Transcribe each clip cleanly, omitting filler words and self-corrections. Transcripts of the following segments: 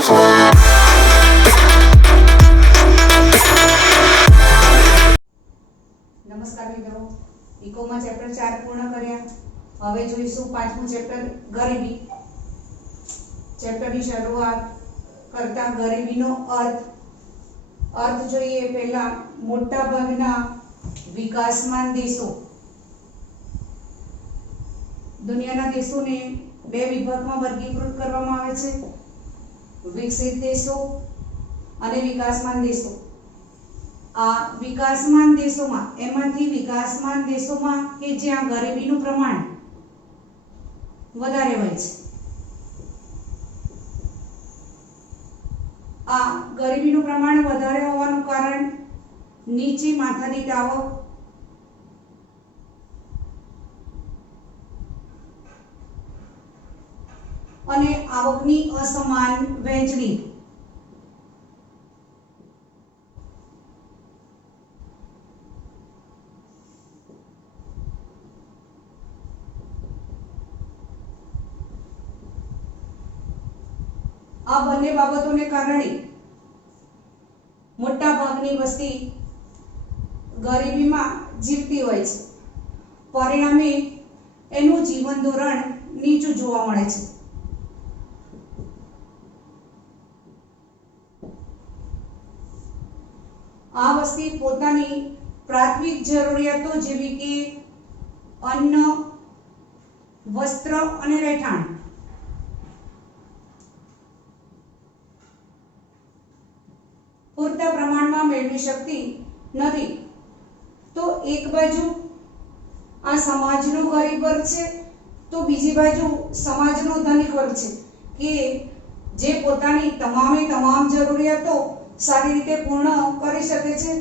નમસ્કાર મિત્રો, ઇકોમાં ચેપ્ટર 4 પૂર્ણ કર્યા. હવે જોઈશું પાંચમું ચેપ્ટર ગરીબી. ચેપ્ટરની શરૂઆત કરતા ગરીબીનો અર્થ જોઈએ. પહેલા મોટા ભાગના વિકાસમાન દેશો. દુનિયાના દેશોને બે વિભાગમાં વર્ગીકૃત કરવામાં આવે છે: વિકસિત દેશો અને વિકાસમાન દેશો. આ વિકાસમાન દેશોમાં વિકાસમાન દેશોમાં કે જ્યાં ગરીબીનું પ્રમાણ વધારે હોય છે, આ ગરીબીનું પ્રમાણ વધારે હોવાનું કારણ નીચી માથાદીઠ આવક, અને આવકની અસમાન વહેંચણી. આ બંને બાબતોને કારણે મોટા ભાગની વસ્તી ગરીબીમાં જીવતી હોય છે. પરિણામે એનું જીવન ધોરણ નીચું જોવા મળે છે. આ વસ્તી પોતાની પ્રાથમિક જરૂરિયાતો જેવી કે અન્ન, વસ્ત્ર અને રહેઠાણ પૂરતા પ્રમાણમાં મેળવી શકતી નથી. તો એક બાજુ આ સમાજનો ગરીબ વર્ગ છે, તો બીજી બાજુ સમાજનો ધનિક વર્ગ છે કે જે પોતાની તમામ જરૂરિયાતો સારી રીતે પૂર્ણ કરી શકે છે.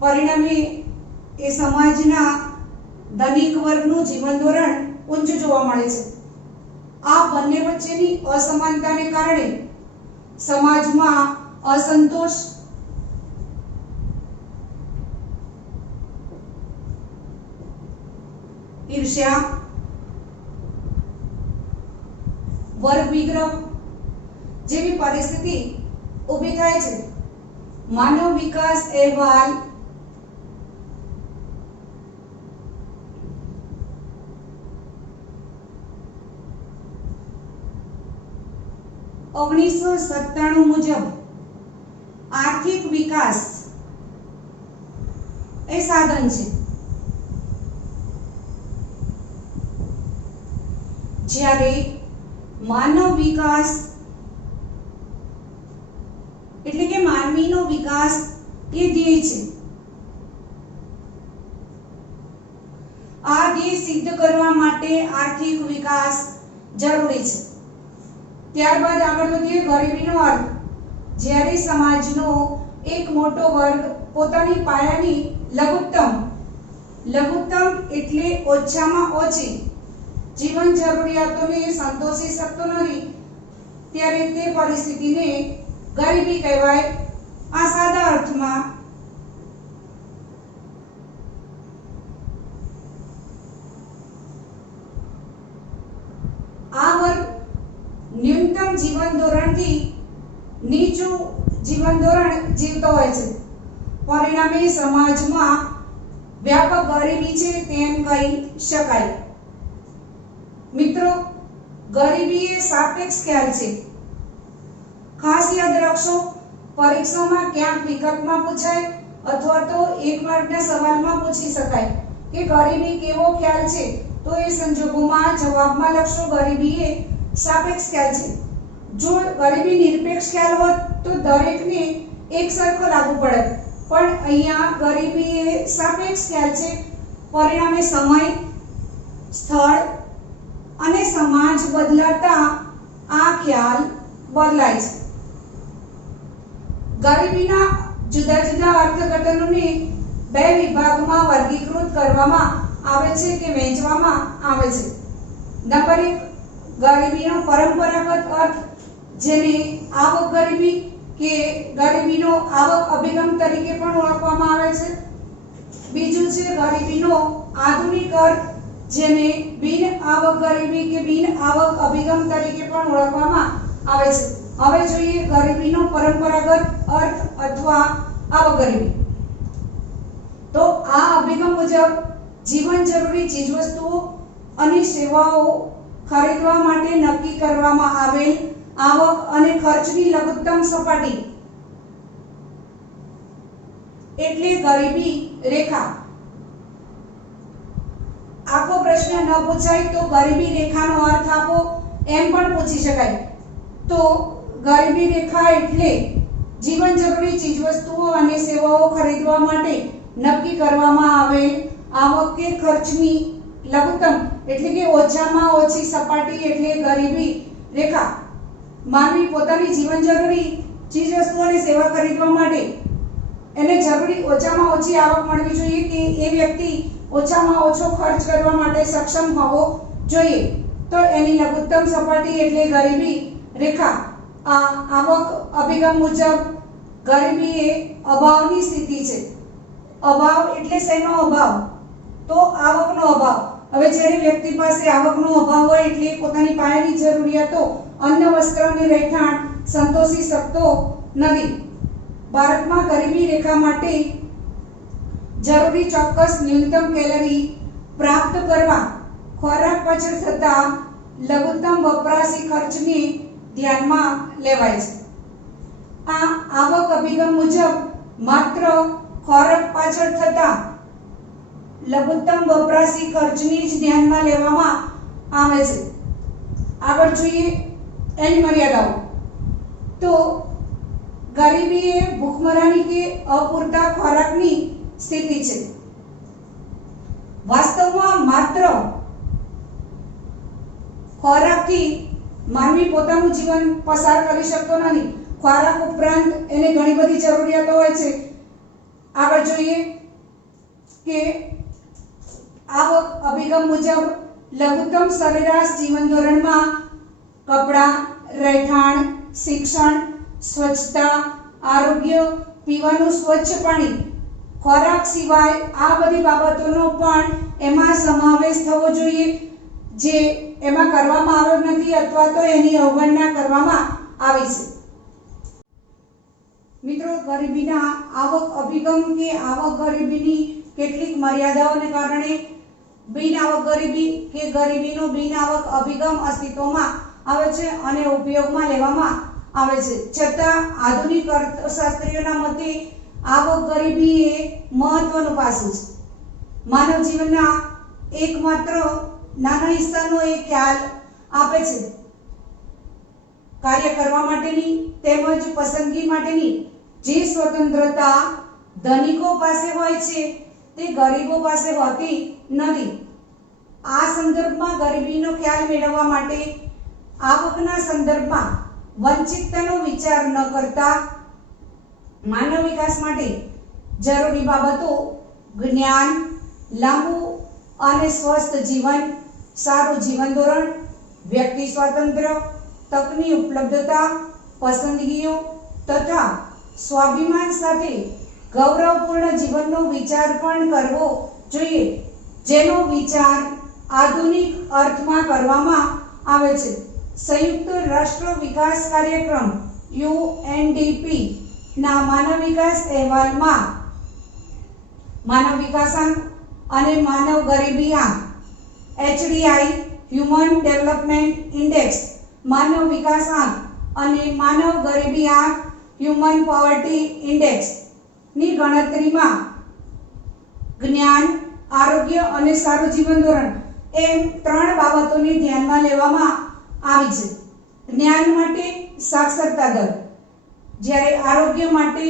પરિણામે એ સમાજના ધનિક વર્ગનું જીવન ધોરણ ઊંચું જોવા મળે છે. આ બંને વચ્ચેની અસમાનતાને કારણે સમાજમાં અસંતોષ, ઈર્ષ્યા, વર્ગ વિગ્રહ જેવી પરિસ્થિતિ ઊભી થાય છે. માનવ વિકાસ અહેવાલ 1997 મુજબ આર્થિક વિકાસ એ સાધન છે, જ્યારે માનવ વિકાસ એટલે કે માનવીનો વિકાસ એ ધ્યેય છે. આ ધ્યેય સિદ્ધ કરવા માટે આર્થિક વિકાસ જરૂરી છે. ત્યારબાદ આગળ વધીએ. ગરીબીનો અર્થ: જ્યારે સમાજનો એક મોટો વર્ગ પોતાની પાયાની લઘુત્તમ એટલે ઓછામાં ઓછી જીવન જરૂરિયાતોને સંતોષી શકતો નથી, ત્યારે તે પરિસ્થિતિને ગરીબી કહેવાય. આ સાદા અર્થમાં આ વર્ગ ન્યૂનતમ જીવન ધોરણથી નીચું જીવન ધોરણ જીવતો હોય છે. પરિણામે સમાજમાં વ્યાપક ગરીબી છે તેમ કહી શકાય. મિત્રો, ગરીબી એ સાપેક્ષ ખ્યાલ છે. ખાસ યાદ રાખશો, પરીક્ષામાં ક્યાંક વિકલ્પમાં પૂછાય અથવા તો એક માર્કના સવાલમાં પૂછી શકાય કે ગરીબી કેવો ખ્યાલ છે, તો એ સંજોગોમાં જવાબમાં લખશો ગરીબી એ સાપેક્ષ ખ્યાલ છે. જો ગરીબી નિરપેક્ષ ખ્યાલ હોત તો દરેકને એક સરખો લાગુ પડત, પણ અહીંયા ગરીબી એ સાપેક્ષ ખ્યાલ છે. પરિણામે સમય, સ્થળ અને સમાજ બદલાતા આ ખ્યાલ બદલાય છે. ગરીબીના જુદા જુદા અર્થઘટનોને બે વિભાગમાં વર્ગીકૃત કરવામાં આવે છે કે વહેંચવામાં આવે છે. નંબર 1, ગરીબીનો પરંપરાગત અર્થ, જેને આવક ગરીબી કે ગરીબીનો આવક અભિગમ તરીકે પણ ઓળખવામાં આવે છે. બીજું છે ગરીબીનો આધુનિક અર્થ, જેને બિન આવક ગરીબી કે બિન આવક અભિગમ તરીકે પણ ઓળખવામાં આવે છે. હવે જોઈએ ગરીબીનો પરંપરાગત અર્થ અથવા આવક ગરીબી. તો આ અભિગમ મુજબ જીવન જરૂરી ચીજવસ્તુઓ અને સેવાઓ ખરીદવા માટે નક્કી કરવામાં આવેલ આવક અને ખર્ચની લઘુત્તમ સપાટી એટલે ગરીબી રેખા. આખો પ્રશ્ન ન પૂછાય તો ગરીબી રેખાનો અર્થ આપો એમ પણ પૂછી શકાય. તો ગરીબી રેખા એટલે જીવન જરૂરી ચીજવસ્તુઓ અને સેવાઓ ખરીદવા માટે નક્કી કરવામાં આવેલ આવક કે ખર્ચની લઘુત્તમ એટલે કે ઓછામાં ઓછી સપાટી એટલે ગરીબી રેખા. માનવી પોતાની જીવન જરૂરી ચીજવસ્તુઓ અને સેવા ખરીદવા માટે એને જરૂરી ઓછામાં ઓછી આવક મળવી જોઈએ કે એ વ્યક્તિ ઓછામાં ઓછો ખર્ચ કરવા માટે સક્ષમ હોવો જોઈએ. તો એની લઘુત્તમ સપાટી એટલે ગરીબી રેખા. આ આવક અભિગમ મુજબ ગરીબી એ અભાવની સ્થિતિ છે. અભાવ એટલે શેનો અભાવ? તો આવકનો અભાવ. હવે જ્યારે વ્યક્તિ પાસે આવકનો અભાવ હોય એટલે પોતાની પાયાની જરૂરિયાતો અન્ન વસ્ત્ર અને રહેઠાણ સંતોષી શકતો નથી. ભારતમાં ગરીબી રેખા માટે જરૂરી ચોક્કસ ન્યૂનતમ કેલરી પ્રાપ્ત કરવા ખોરાક પાછળ થતા લઘુત્તમ વપરાશી ખર્ચને ધ્યાનમાં લેવાય છે. આ આવક અભિગમ મુજબ માત્ર ખોરાક પાછળ થતા લઘુત્તમ વપરાશી ખર્ચની જ ધ્યાનમાં લેવામાં આવે છે. આગળ જોઈએ એની મર્યાદાઓ. તો ગરીબી એ ભૂખમરાની કે અપૂરતા ખોરાકની સ્થિતિ છે. વાસ્તવમાં માત્ર ખોરાકથી માનવી પોતાનું જીવન પસાર કરી શકતો નથી. ખોરાક ઉપરાંત એને ઘણી બધી જરૂરિયાતો હોય છે. આગળ જોઈએ કે આવક અભિગમ મુજબ લઘુત્તમ સરેરાશ જીવન ધોરણમાં કપડાં, રહેઠાણ, શિક્ષણ, સ્વચ્છતા, આરોગ્ય, પીવાનું સ્વચ્છ પાણી, ખોરાક સિવાય આ બધી બાબતોનો પણ એમાં સમાવેશ થવો જોઈએ જે એમાં કરવામાં આવ્યો નથી અથવા તો એની અવગણના કરવામાં આવી છે. મિત્રો, ગરીબીના આવક અભિગમ કે આવક ગરીબીની કેટલીક મર્યાદાઓને કારણે બિન આવક ગરીબી કે ગરીબીનો બિન આવક અભિગમ અસ્તિત્વમાં આવે છે અને ઉપયોગમાં લેવામાં આવે છે. છતાં આધુનિક અર્થશાસ્ત્રીઓના મતે આવક ગરીબી એ મહત્વનું પાસું છે. માનવ જીવનના એકમાત્ર નાના હિસ્સાનો એ ખ્યાલ આપે છે. કાર્ય કરવા માટેની તેમજ પસંદગી માટેની જે સ્વતંત્રતા ધનિકો પાસે હોય છે તે ગરીબો પાસે હોતી નથી. આ સંદર્ભમાં ગરીબીનો ખ્યાલ મેળવવા માટે આવકના સંદર્ભમાં વંચિતતાનો વિચાર ન કરતા માનવ વિકાસ માટે જરૂરી બાબતો જ્ઞાન, લાંબુ અને સ્વસ્થ જીવન, સારું જીવન ધોરણ, વ્યક્તિ સ્વાતંત્ર્ય, તકની ઉપલબ્ધતા, પસંદગીઓ તથા સ્વાભિમાન સાથે ગૌરવપૂર્ણ જીવનનો વિચાર પણ કરવો જોઈએ, જેનો વિચાર આધુનિક અર્થમાં કરવામાં આવે છે. સંયુક્ત રાષ્ટ્ર વિકાસ કાર્યક્રમ UNDP ના માનવ વિકાસ અહેવાલમાં માનવ વિકાસાંક અને માનવ ગરીબી આંક HDI હ્યુમન ડેવલપમેન્ટ ઇન્ડેક્સ માનવ વિકાસાંક અને માનવ ગરીબી આંક હ્યુમન પોવર્ટી ઇન્ડેક્સ ની ગણતરીમાં જ્ઞાન, આરોગ્ય અને સારું જીવન ધોરણ એમ ત્રણ બાબતોને ધ્યાનમાં લેવામાં આવી છે. જ્ઞાન માટે સાક્ષરતા દર, જ્યારે આરોગ્ય માટે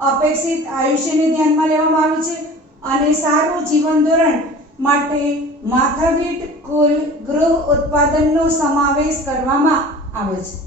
અપેક્ષિત આયુષ્યને ધ્યાનમાં લેવામાં આવ્યું છે અને સારું જીવન ધોરણ માટે માથાદીઠ કુલ ગૃહ ઉત્પાદનનો સમાવેશ કરવામાં આવે છે.